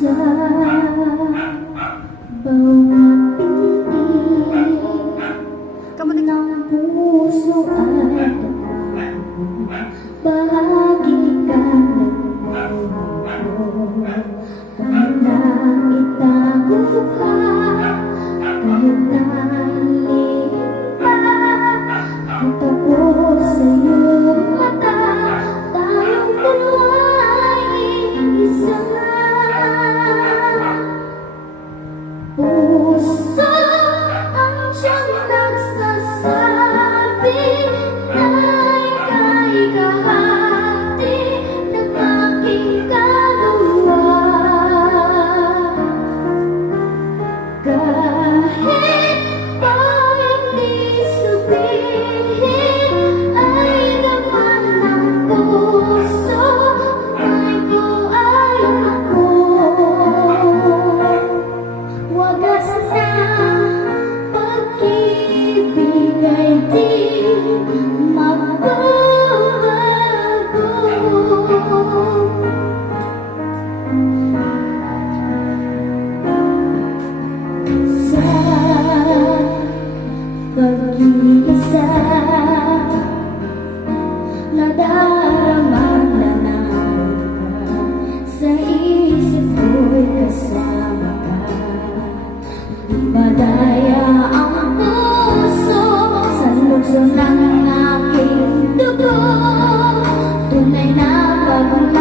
sa bawat tinig ng puso at bahagi ka ng mundo. Kahit na itago ka, kahit na hingin pa, matapos sa iyong mata, tayong dalawa ay isa. Puso ang siyang nagsasabi na ika'y kahati ng aking kaluluwa. Kahit pa hindi sabihin ay laman ng puso, ay ko ay ako. Wagas na pag-ibig ay di magbabago. Sa pag-iisa, nadarama na naman ka. Sa isip ko'y kasama ka. Di madaya ang puso sa lukso ng aking dugo. Tunay na pagmamahal